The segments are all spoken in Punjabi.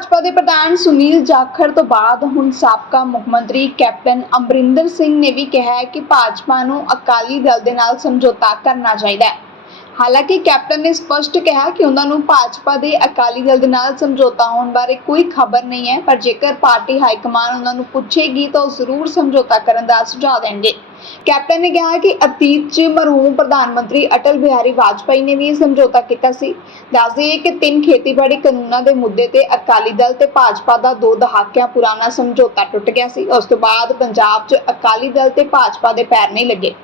ਭਾਜਪਾ ਦੇ ਪ੍ਰਧਾਨ ਸੁਨੀਲ ਜਾਖੜ ਤੋਂ ਬਾਅਦ ਹੁਣ ਸਾਬਕਾ ਮੁੱਖ ਮੰਤਰੀ ਕੈਪਟਨ ਅਮਰਿੰਦਰ ਸਿੰਘ ਨੇ ਵੀ ਕਿਹਾ ਹੈ ਕਿ ਭਾਜਪਾ ਨੂੰ ਅਕਾਲੀ ਦਲ ਦੇ ਨਾਲ ਸਮਝੌਤਾ ਕਰਨਾ ਚਾਹੀਦਾ ਹੈ। ਹਾਲਾਂਕਿ ਕੈਪਟਨ ਨੇ ਸਪਸ਼ਟ ਕਿਹਾ ਕਿ ਉਹਨਾਂ ਨੂੰ ਭਾਜਪਾ ਦੇ ਅਕਾਲੀ ਦਲ ਦੇ ਨਾਲ ਸਮਝੌਤਾ ਹੋਣ ਬਾਰੇ ਕੋਈ ਖਬਰ ਨਹੀਂ ਹੈ, ਪਰ ਜੇਕਰ ਪਾਰਟੀ ਹਾਈ ਕਮਾਨ ਉਹਨਾਂ ਨੂੰ ਪੁੱਛੇਗੀ ਤਾਂ ਉਹ ਜ਼ਰੂਰ ਸਮਝੌਤਾ ਕਰਨ ਦਾ ਸੁਝਾਅ ਦੇਣਗੇ। ਕੈਪਟਨ ਨੇ ਕਿਹਾ ਕਿ ਅਤੀਤ 'ਚ ਮਰਹੂਮ ਪ੍ਰਧਾਨ ਮੰਤਰੀ ਅਟਲ ਬਿਹਾਰੀ ਵਾਜਪਾਈ ਨੇ ਵੀ ਇਹ ਸਮਝੌਤਾ ਕੀਤਾ ਸੀ। ਦੱਸ ਦਈਏ ਕਿ ਤਿੰਨ ਖੇਤੀਬਾੜੀ ਕਾਨੂੰਨਾਂ ਦੇ ਮੁੱਦੇ ਤੇ ਅਕਾਲੀ ਦਲ ਤੇ ਭਾਜਪਾ ਦਾ ਦੋ ਦਹਾਕਿਆਂ ਪੁਰਾਣਾ ਸਮਝੌਤਾ ਟੁੱਟ ਗਿਆ ਸੀ। ਉਸ ਤੋਂ ਬਾਅਦ ਪੰਜਾਬ 'ਚ ਅਕਾਲੀ ਦਲ ਤੇ ਭਾਜਪਾ ਦੇ ਪੈਰ ਨਹੀਂ ਲੱਗੇ।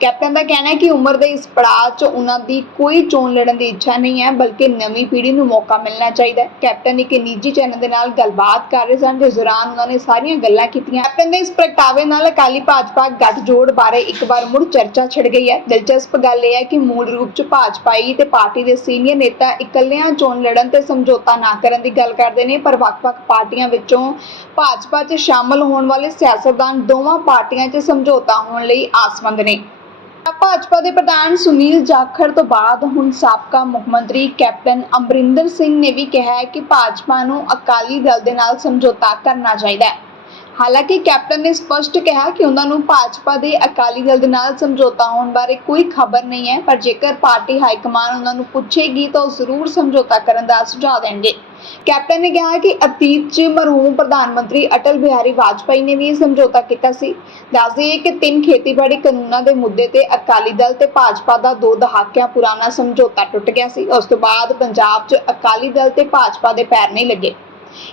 ਕੈਪਟਨ ਦਾ ਕਹਿਣਾ ਹੈ ਕਿ ਉਮਰ ਦੇ ਇਸ ਪੜਾਅ 'ਚ ਉਹਨਾਂ ਦੀ ਕੋਈ ਚੋਣ ਲੜਨ ਦੀ ਇੱਛਾ ਨਹੀਂ ਹੈ, ਬਲਕਿ ਨਵੀਂ ਪੀੜ੍ਹੀ ਨੂੰ ਮੌਕਾ ਮਿਲਣਾ ਚਾਹੀਦਾ ਹੈ। ਕੈਪਟਨ ਇੱਕ ਨਿੱਜੀ ਚੈਨਲ ਦੇ ਨਾਲ ਗੱਲਬਾਤ ਕਰ ਰਹੇ ਸਨ, ਜਿਸ ਦੌਰਾਨ ਉਹਨਾਂ ਨੇ ਸਾਰੀਆਂ ਗੱਲਾਂ ਕੀਤੀਆਂ। ਕੈਪਟਨ ਦੇ ਇਸ ਪ੍ਰਗਟਾਵੇ ਨਾਲ ਅਕਾਲੀ ਭਾਜਪਾ ਗੱਠਜੋੜ ਬਾਰੇ ਇੱਕ ਵਾਰ ਮੁੜ ਚਰਚਾ ਛਿੜ ਗਈ ਹੈ। ਦਿਲਚਸਪ ਗੱਲ ਇਹ ਹੈ ਕਿ ਮੂਲ ਰੂਪ 'ਚ ਭਾਜਪਾਈ ਤੇ ਪਾਰਟੀ ਦੇ ਸੀਨੀਅਰ ਨੇਤਾ ਇਕੱਲਿਆਂ ਚੋਣ ਲੜਨ ਤੇ ਸਮਝੌਤਾ ਨਾ ਕਰਨ ਦੀ ਗੱਲ ਕਰਦੇ ਨੇ, ਪਰ ਵੱਖ-ਵੱਖ ਪਾਰਟੀਆਂ ਵਿੱਚੋਂ ਭਾਜਪਾ 'ਚ ਸ਼ਾਮਲ ਹੋਣ ਵਾਲੇ ਸਿਆਸਤਦਾਨ ਦੋਵਾਂ ਪਾਰਟੀਆਂ 'ਚ ਸਮਝੌਤਾ ਹੋਣ ਲਈ ਆਸਵੰਦ ਨੇ। ਭਾਜਪਾ ਦੇ ਪ੍ਰਧਾਨ ਸੁਨੀਲ ਜਾਖੜ ਤੋਂ ਬਾਅਦ ਹੁਣ ਸਾਬਕਾ ਮੁੱਖ ਮੰਤਰੀ ਕੈਪਟਨ ਅਮਰਿੰਦਰ ਸਿੰਘ ਨੇ ਵੀ ਕਿਹਾ ਹੈ ਕਿ ਭਾਜਪਾ ਨੂੰ ਅਕਾਲੀ ਦਲ ਦੇ ਨਾਲ ਸਮਝੌਤਾ ਕਰਨਾ ਚਾਹੀਦਾ ਹੈ। ਹਾਲਾਂਕਿ ਕੈਪਟਨ ਨੇ ਸਪਸ਼ਟ ਕਿਹਾ ਕਿ ਉਹਨਾਂ ਨੂੰ ਭਾਜਪਾ ਦੇ ਅਕਾਲੀ ਦਲ ਦੇ ਨਾਲ ਸਮਝੌਤਾ ਹੋਣ ਬਾਰੇ ਕੋਈ ਖਬਰ ਨਹੀਂ ਹੈ, ਪਰ ਜੇਕਰ ਪਾਰਟੀ ਹਾਈ ਕਮਾਨ ਉਹਨਾਂ ਨੂੰ ਪੁੱਛੇਗੀ ਤਾਂ ਉਹ ਜ਼ਰੂਰ ਸਮਝੌਤਾ ਕਰਨ ਦਾ ਸੁਝਾਅ ਦੇਣਗੇ। ਕੈਪਟਨ ਨੇ ਕਿਹਾ ਕਿ ਅਤੀਤ 'ਚ ਮਰਹੂਮ ਪ੍ਰਧਾਨ ਮੰਤਰੀ ਅਟਲ ਬਿਹਾਰੀ ਵਾਜਪਾਈ ਨੇ ਵੀ ਇਹ ਸਮਝੌਤਾ ਕੀਤਾ ਸੀ। ਦੱਸ ਦਈਏ ਕਿ ਤਿੰਨ ਖੇਤੀਬਾੜੀ ਕਾਨੂੰਨਾਂ ਦੇ ਮੁੱਦੇ ਤੇ ਅਕਾਲੀ ਦਲ ਤੇ ਭਾਜਪਾ ਦਾ ਦੋ ਦਹਾਕਿਆਂ ਪੁਰਾਣਾ ਸਮਝੌਤਾ ਟੁੱਟ ਗਿਆ ਸੀ। ਉਸ ਤੋਂ ਬਾਅਦ ਪੰਜਾਬ 'ਚ ਅਕਾਲੀ ਦਲ ਤੇ ਭਾਜਪਾ ਦੇ ਪੈਰ ਨਹੀਂ ਲੱਗੇ।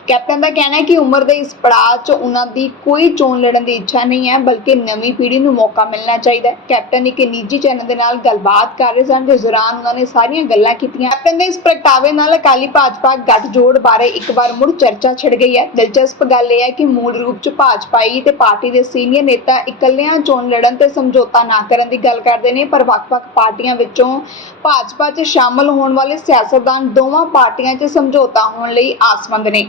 ਕੈਪਟਨ ਦਾ ਕਹਿਣਾ ਹੈ ਕਿ ਉਮਰ ਦੇ ਇਸ ਪੜਾਅ 'ਚ ਉਹਨਾਂ ਦੀ ਕੋਈ ਚੋਣ ਲੜਨ ਦੀ ਇੱਛਾ ਨਹੀਂ ਹੈ, ਬਲਕਿ ਨਵੀਂ ਪੀੜ੍ਹੀ ਨੂੰ ਮੌਕਾ ਮਿਲਣਾ ਚਾਹੀਦਾ ਹੈ। ਕੈਪਟਨ ਇੱਕ ਨਿੱਜੀ ਚੈਨਲ ਦੇ ਨਾਲ ਗੱਲਬਾਤ ਕਰ ਰਹੇ ਸਨ, ਜਿਸ ਦੌਰਾਨ ਉਹਨਾਂ ਨੇ ਸਾਰੀਆਂ ਗੱਲਾਂ ਕੀਤੀਆਂ। ਕੈਪਟਨ ਦੇ ਇਸ ਪ੍ਰਗਟਾਵੇ ਨਾਲ ਅਕਾਲੀ ਭਾਜਪਾ ਗੱਠਜੋੜ ਬਾਰੇ ਇੱਕ ਵਾਰ ਮੁੜ ਚਰਚਾ ਛਿੜ ਗਈ ਹੈ। ਦਿਲਚਸਪ ਗੱਲ ਇਹ ਹੈ ਕਿ ਮੂਲ ਰੂਪ 'ਚ ਭਾਜਪਾਈ ਤੇ ਪਾਰਟੀ ਦੇ ਸੀਨੀਅਰ ਨੇਤਾ ਇਕੱਲਿਆਂ ਚੋਣ ਲੜਨ ਤੇ ਸਮਝੌਤਾ ਨਾ ਕਰਨ ਦੀ ਗੱਲ ਕਰਦੇ ਨੇ, ਪਰ ਵੱਖ-ਵੱਖ ਪਾਰਟੀਆਂ ਵਿੱਚੋਂ ਭਾਜਪਾ 'ਚ ਸ਼ਾਮਲ ਹੋਣ ਵਾਲੇ ਸਿਆਸਤਦਾਨ ਦੋਵਾਂ ਪਾਰਟੀਆਂ 'ਚ ਸਮਝੌਤਾ ਹੋਣ ਲਈ ਆਸਵੰਦ ਨੇ।